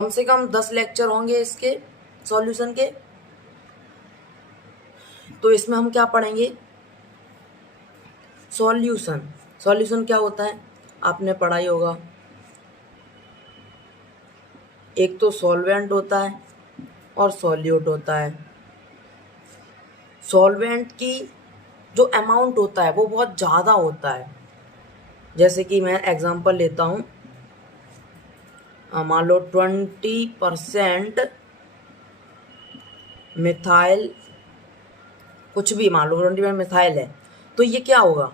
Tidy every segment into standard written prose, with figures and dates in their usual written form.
कम से कम 10 लेक्चर होंगे इसके सॉल्यूशन के। तो इसमें हम क्या पढ़ेंगे? सॉल्यूशन। सॉल्यूशन क्या होता है आपने पढ़ा ही होगा। एक तो सॉल्वेंट होता है और सॉल्यूट होता है। सॉल्वेंट की जो अमाउंट होता है वो बहुत ज़्यादा होता है। जैसे कि मैं एग्जांपल लेता हूँ, मान लो 20% मिथाइल, कुछ भी मान लो 20% मिथाइल है, तो ये क्या होगा,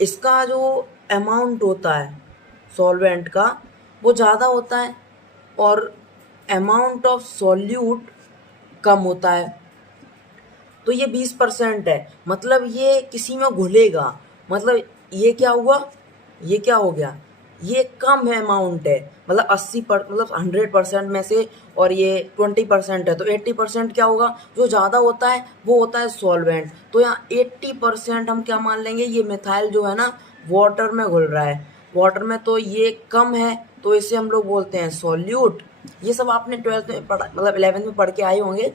इसका जो अमाउंट होता है सॉल्वेंट का वो ज़्यादा होता है और अमाउंट ऑफ सॉल्यूट कम होता है। तो ये 20% है, मतलब ये किसी में घुलेगा। मतलब ये क्या हुआ, ये क्या हो गया, ये कम है अमाउंट है। मतलब 100% में से, और ये 20% है तो 80% क्या होगा, जो ज़्यादा होता है वो होता है सॉल्वेंट। तो यहाँ 80% हम क्या मान लेंगे, ये मिथाइल जो है ना वाटर में घुल रहा है, वाटर में, तो ये कम है, तो इसे हम लोग बोलते हैं सॉल्यूट। ये सब आपने 12th में पढ़ा, मतलब 11th में पढ़ के आए होंगे,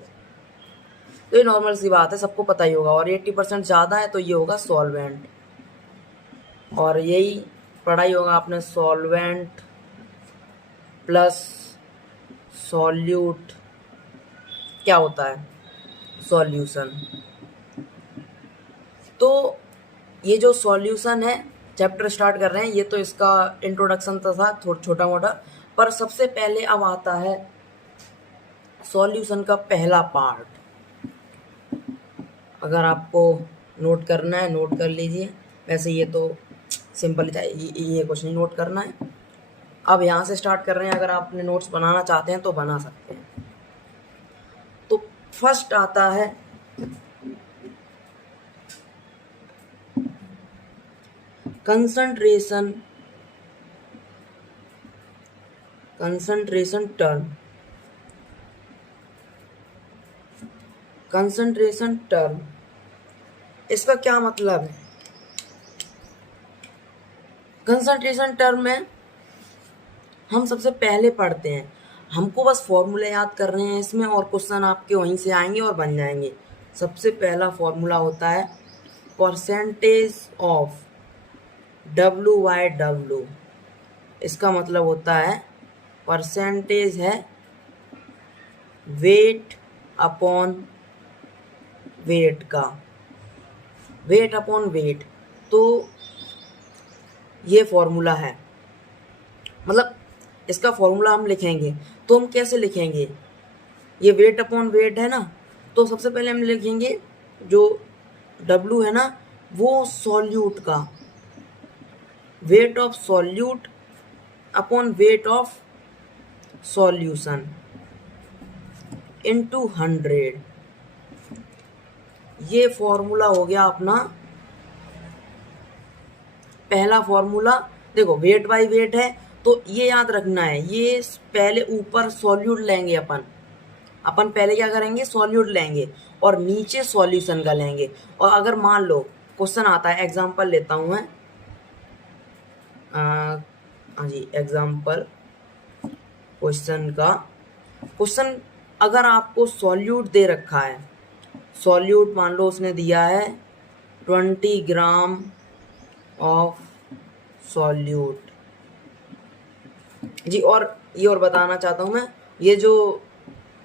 तो ये नॉर्मल सी बात है, सबको पता ही होगा। और 80% ज़्यादा है तो ये होगा सॉल्वेंट। और यही पढ़ा ही होगा आपने, सॉल्वेंट प्लस सॉल्यूट क्या होता है, सॉल्यूशन। तो ये जो सॉल्यूशन है, चैप्टर स्टार्ट कर रहे हैं, ये तो इसका इंट्रोडक्शन तो था छोटा मोटा, पर सबसे पहले अब आता है सॉल्यूशन का पहला पार्ट। अगर आपको नोट करना है नोट कर लीजिए, वैसे ये तो सिंपल था, ये कुछ नहीं नोट करना है। अब यहाँ से स्टार्ट कर रहे हैं, अगर आपने नोट्स बनाना चाहते हैं तो बना सकते हैं। तो फर्स्ट आता है कंसंट्रेशन टर्म। कंसंट्रेशन टर्म, इसका क्या मतलब है? कंसंट्रेशन टर्म में हम सबसे पहले पढ़ते हैं, हमको बस फॉर्मूला याद कर रहे हैं इसमें, और क्वेश्चन आपके वहीं से आएंगे और बन जाएंगे। सबसे पहला फॉर्मूला होता है परसेंटेज ऑफ W/W। इसका मतलब होता है परसेंटेज है वेट अपॉन वेट का, वेट अपॉन वेट। तो ये फॉर्मूला है, मतलब इसका फॉर्मूला हम लिखेंगे तो हम कैसे लिखेंगे, ये वेट अपॉन वेट है ना, तो सबसे पहले हम लिखेंगे जो W है ना वो सॉल्यूट का, weight of solute upon weight of solution into 100। ये फॉर्मूला हो गया अपना पहला फॉर्मूला। देखो वेट बाय वेट है तो ये याद रखना है, ये पहले ऊपर सॉल्यूट लेंगे अपन पहले क्या करेंगे, सॉल्यूट लेंगे और नीचे सॉल्यूशन का लेंगे। और अगर मान लो क्वेश्चन आता है, एग्जांपल लेता हूं मैं, हाँ जी, एग्जांपल क्वेश्चन का, क्वेश्चन अगर आपको सॉल्यूट दे रखा है, सॉल्यूट मान लो उसने दिया है 20 ग्राम ऑफ सॉल्यूट जी। और ये और बताना चाहता हूँ मैं, ये जो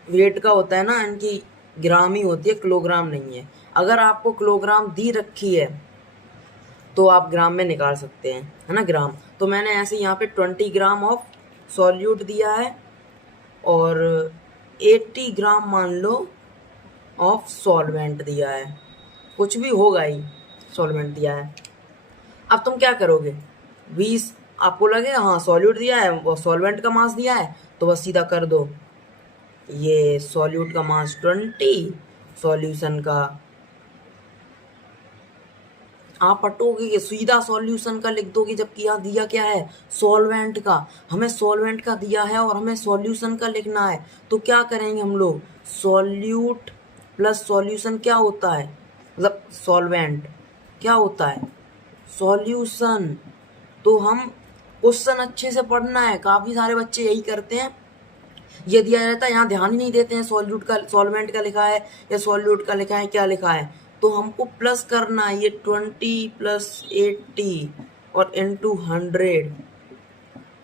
वेट का होता है ना, इनकी ग्राम ही होती है, किलोग्राम नहीं है। अगर आपको किलोग्राम दी रखी है तो आप ग्राम में निकाल सकते हैं, है ना, ग्राम। तो मैंने ऐसे यहाँ पे 20 ग्राम ऑफ सॉल्यूट दिया है और 80 ग्राम मान लो ऑफ सॉल्वेंट दिया है, कुछ भी होगा ही, सॉल्वेंट दिया है। अब तुम क्या करोगे, 20 आपको लगे हाँ सॉल्यूट दिया है और सॉल्वेंट का मास दिया है, तो बस सीधा कर दो, ये सॉल्यूट का मास 20, सॉल्यूशन का आप हटोगे कि सीधा सॉल्यूशन का लिख दोगे, जबकि यहाँ दिया क्या है, सॉल्वेंट का। हमें सॉल्वेंट का दिया है और हमें सॉल्यूशन का लिखना है, तो क्या करेंगे हम लोग, सॉल्यूट प्लस सॉल्यूशन क्या होता है, मतलब सॉल्वेंट क्या होता है, सॉल्यूशन। तो हम क्वेश्चन अच्छे से पढ़ना है, काफ़ी सारे बच्चे यही करते हैं, ये दिया रहता है, यहाँ ध्यान ही नहीं देते हैं सॉल्यूट का, सॉल्वेंट का लिखा है या सॉल्यूट का लिखा है, क्या लिखा है। तो हमको प्लस करना है, ये 20 + 80 और इंटू 100,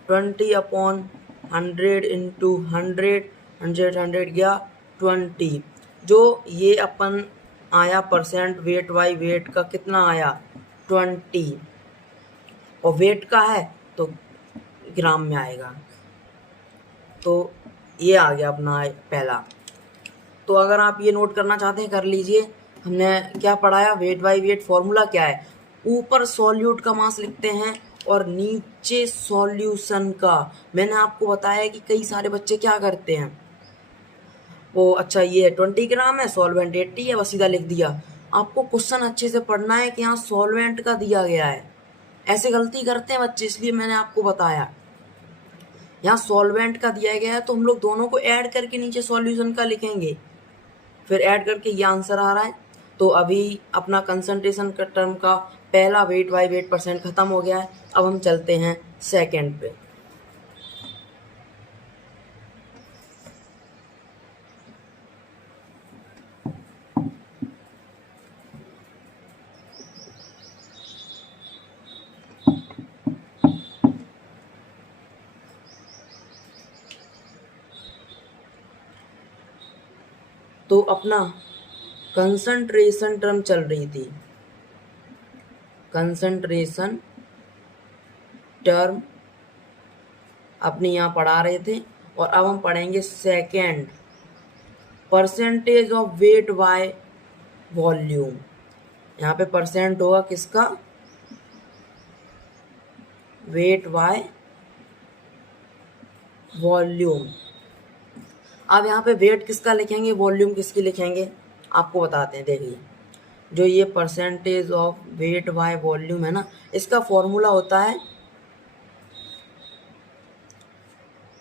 20/100 इंटू 100, 100 गया 20। जो ये अपन आया परसेंट वेट बाई वेट का कितना आया 20, और वेट का है तो ग्राम में आएगा। तो ये आ गया अपना पहला। तो अगर आप ये नोट करना चाहते हैं कर लीजिए। हमने क्या पढ़ाया, वेट बाई वेट फॉर्मूला क्या है, ऊपर सॉल्यूट का मास लिखते हैं और नीचे सॉल्यूशन का। मैंने आपको बताया कि कई सारे बच्चे क्या करते हैं, वो अच्छा ये 20 ग्राम है, सॉल्वेंट 80 है, बस सीधा लिख दिया। आपको क्वेश्चन अच्छे से पढ़ना है कि यहाँ सॉल्वेंट का दिया गया है। ऐसे गलती करते हैं बच्चे, इसलिए मैंने आपको बताया। यहाँ सॉल्वेंट का दिया गया है तो हम लोग दोनों को ऐड करके नीचे सॉल्यूशन का लिखेंगे, फिर ऐड करके ये आंसर आ रहा है। तो अभी अपना कंसंट्रेशन का टर्म का पहला वेट बाई वेट परसेंट खत्म हो गया है। अब हम चलते हैं सेकंड पे। तो अपना कंसंट्रेशन टर्म चल रही थी, कंसंट्रेशन टर्म अपने यहाँ पढ़ा रहे थे। और अब हम पढ़ेंगे second, percentage of weight by volume. यहाँ पे परसेंट होगा किसका, वेट बाय वॉल्यूम। अब यहाँ पे वेट किसका लिखेंगे, वॉल्यूम किसकी लिखेंगे, आपको बताते हैं। देखिए जो ये percentage of weight by volume है ना, इसका फॉर्मूला होता है,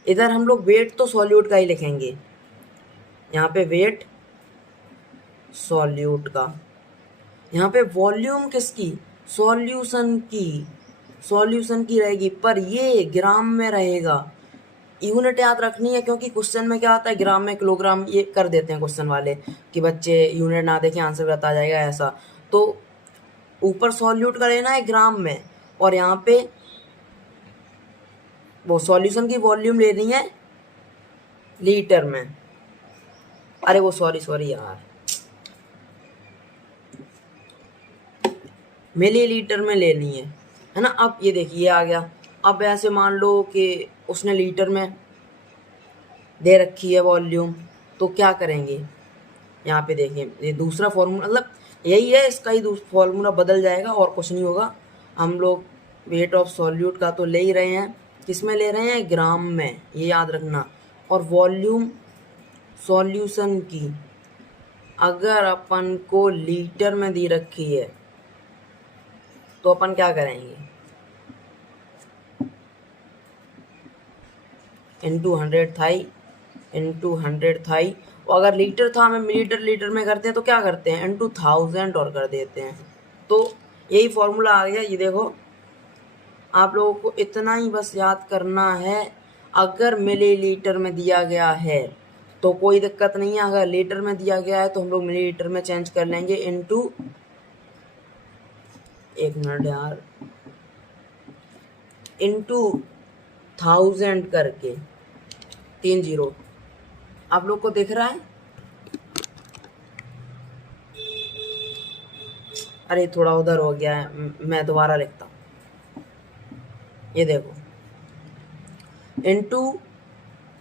इधर हम लोग वेट तो सॉल्यूट का ही लिखेंगे, यहाँ पे वेट सॉल्यूट का, यहाँ पे वॉल्यूम किसकी, सॉल्यूशन की, सॉल्यूशन की रहेगी, पर ये ग्राम में रहेगा। यूनिट याद रखनी है क्योंकि क्वेश्चन में क्या आता है, ग्राम में किलोग्राम ये कर देते हैं क्वेश्चन वाले कि बच्चे यूनिट ना देखें आंसर बता जाएगा ऐसा। तो ऊपर सॉल्यूट का लेना है ग्राम में, और यहाँ पे वो सॉल्यूशन की वॉल्यूम लेनी है लीटर में। अरे वो सॉरी यार, मिली लीटर में लेनी है ना। अब ये देखिए आ गया। अब ऐसे मान लो कि उसने लीटर में दे रखी है वॉल्यूम, तो क्या करेंगे, यहाँ पे देखिए ये दूसरा फॉर्मूला, मतलब यही है, इसका ही फॉर्मूला बदल जाएगा और कुछ नहीं होगा। हम लोग वेट ऑफ सॉल्यूट का तो ले ही रहे हैं, किस में ले रहे हैं, ग्राम में, ये याद रखना। और वॉल्यूम सॉल्यूशन की अगर अपन को लीटर में दी रखी है तो अपन क्या करेंगे, इंटू 100 थाई, इंटू 100 थाई। और अगर लीटर था, हमें लीटर में करते हैं तो क्या करते हैं, इंटू 1000 और कर देते हैं। तो यही फॉर्मूला आ गया। ये देखो आप लोगों को इतना ही बस याद करना है, अगर मिलीलीटर में दिया गया है तो कोई दिक्कत नहीं है, अगर लीटर में दिया गया है तो हम लोग मिलीलीटर में चेंज कर लेंगे, इंटू, एक मिनट यार, इंटू 1000 करके 3 0। आप लोग को दिख रहा है, अरे थोड़ा उधर हो गया है, मैं दोबारा लिखता हूँ। ये देखो इंटू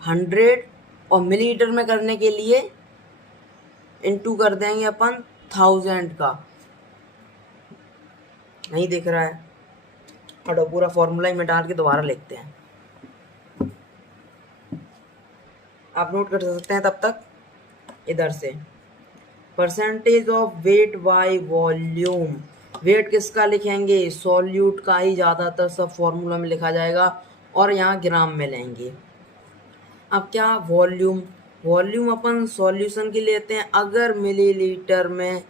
100 और मिलीलीटर में करने के लिए इंटू कर देंगे अपन 1000 का। नहीं दिख रहा है, और पूरा फॉर्मूला ही में डाल के दोबारा लिखते हैं, आप नोट कर सकते हैं तब तक। इधर से percentage of weight by volume, weight किसका लिखेंगे, सॉल्यूट का ही ज़्यादातर सब फॉर्मूला में लिखा जाएगा, और यहाँ ग्राम में लेंगे। अब क्या, वॉल्यूम, वॉल्यूम अपन सॉल्यूशन की लेते हैं, अगर मिलीलीटर में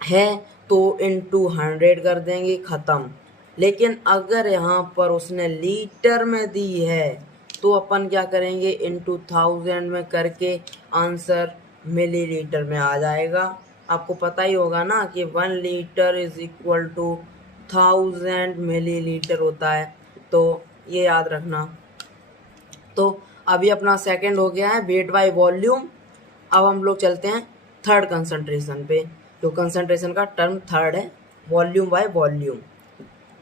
है तो इंटू 100 कर देंगे, ख़त्म। लेकिन अगर यहाँ पर उसने लीटर में दी है तो अपन क्या करेंगे, इनटू 1000 में करके आंसर मिलीलीटर में आ जाएगा। आपको पता ही होगा ना कि 1 litre is equal to 1000 millilitre होता है, तो ये याद रखना। तो अभी अपना सेकंड हो गया है वेट बाय वॉल्यूम। अब हम लोग चलते हैं थर्ड कंसंट्रेशन पे, जो कंसंट्रेशन का टर्म थर्ड है, वॉल्यूम बाय वॉल्यूम।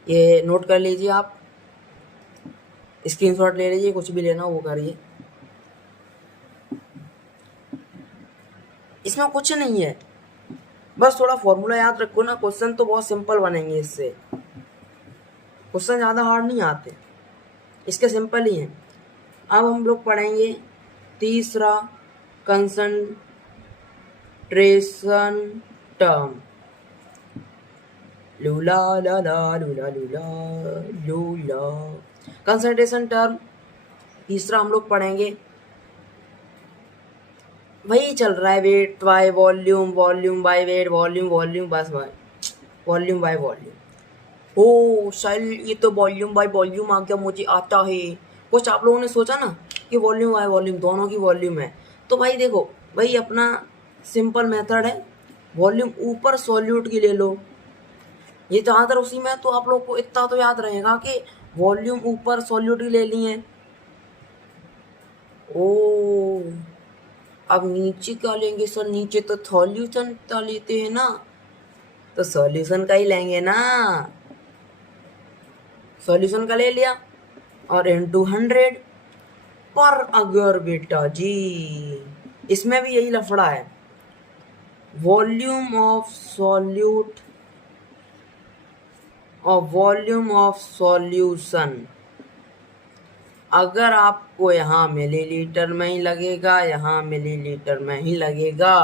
ये नोट कर लीजिए, आप स्क्रीनशॉट ले लीजिए, कुछ भी लेना वो करिए। इसमें कुछ नहीं है, बस थोड़ा फॉर्मूला याद रखो ना, क्वेश्चन तो बहुत सिंपल बनेंगे इससे, क्वेश्चन ज़्यादा हार्ड नहीं आते, इसके सिंपल ही हैं। अब हम लोग पढ़ेंगे तीसरा कंसंट्रेशन टर्म, लूला ला ला लूला लूला लूला। कंसंट्रेशन टर्म तीसरा हम लोग पढ़ेंगे, वही चल रहा है, weight by volume, volume by weight, volume volume बस बाय वॉल्यूम बाय वॉल्यूम। ओ सर ये तो वॉल्यूम बाय वॉल्यूम आ गया, मुझे आता है। कुछ आप लोगों ने सोचा ना कि वॉल्यूम बाय वॉल्यूम दोनों की वॉल्यूम है, तो भाई देखो भाई अपना सिंपल मेथड है, वॉल्यूम ऊपर सॉल्यूट की ले लो, ये ज़्यादातर उसी में, तो आप लोग को इतना तो याद रहेगा कि वॉल्यूम ऊपर सॉल्यूट की ले ली है। ओ अब नीचे क्या लेंगे सर, नीचे तो सॉल्यूशन का लेते हैं ना, तो सॉल्यूशन का ही लेंगे ना, सॉल्यूशन का ले लिया और इनटू 100। पर अगर बेटा जी इसमें भी यही लफड़ा है, वॉल्यूम ऑफ सॉल्यूट और वॉल्यूम ऑफ सॉल्यूशन, अगर आपको यहाँ मिलीलीटर में ही लगेगा, यहाँ मिलीलीटर में ही लगेगा,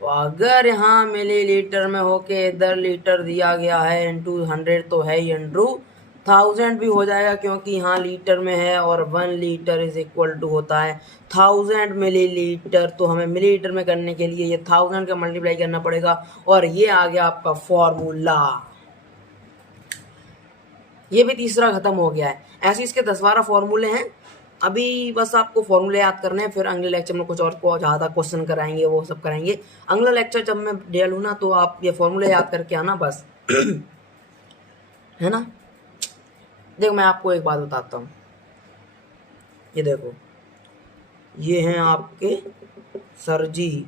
तो अगर यहाँ मिलीलीटर में होके इधर लीटर दिया गया है इनटू 100 तो है ही, इनटू 1000 भी हो जाएगा क्योंकि यहाँ लीटर में है, और 1 लीटर इज इक्वल टू होता है 1000 मिलीलीटर। तो हमें मिलीलीटर में करने के लिए ये 1000 का मल्टीप्लाई करना पड़ेगा, और ये आ गया आपका फॉर्मूला। ये भी तीसरा खत्म हो गया है। ऐसे इसके 10-12 फॉर्मूले हैं, अभी बस आपको फॉर्मूले याद करने हैं, फिर अगले लेक्चर में कुछ और को ज़्यादा क्वेश्चन कराएंगे, वो सब कराएंगे अगला लेक्चर जब मैं डे लूँ ना, तो आप ये फॉर्मूले याद करके आना बस है ना। देखो मैं आपको एक बात बताता हूँ, ये देखो ये हैं आपके सर जी,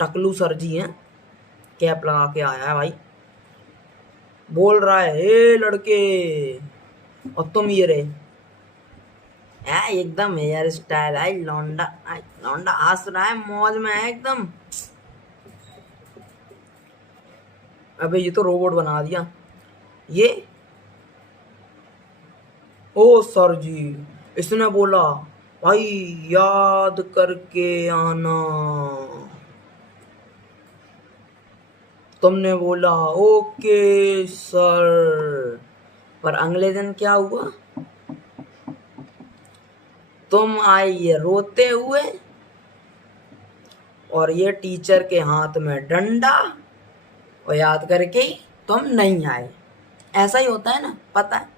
टकलू सर जी हैं, कैप लगा के आया है भाई, बोल रहा है हे लड़के, और तुम ये रहे एकदम हेयर स्टाइल है, लौंडा लौंडा हंस रहा है, मौज में है एकदम। अबे ये तो रोबोट बना दिया ये। ओ सर जी, इसने बोला भाई याद करके आना, तुमने बोला ओके सर, पर अगले दिन क्या हुआ, तुम आई ये रोते हुए, और ये टीचर के हाथ में डंडा, और याद करके तुम नहीं आए। ऐसा ही होता है ना, पता है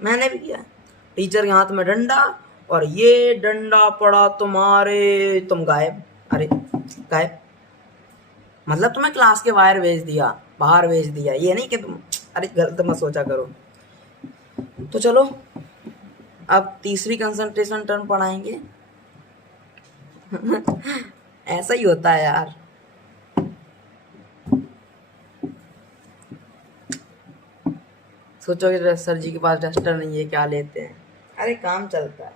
मैंने भी किया, टीचर के हाथ में डंडा और ये डंडा पड़ा तुम्हारे, तुम गायब। अरे गायब मतलब तुम्हें क्लास के बाहर भेज दिया, बाहर भेज दिया, ये नहीं कि तुम, अरे गलत मत सोचा करो। तो चलो अब तीसरी कंसंट्रेशन टर्म पढ़ाएंगे ऐसा ही होता है यार, सोचोगे सर जी के पास डस्टर नहीं है क्या लेते हैं, अरे काम चलता है।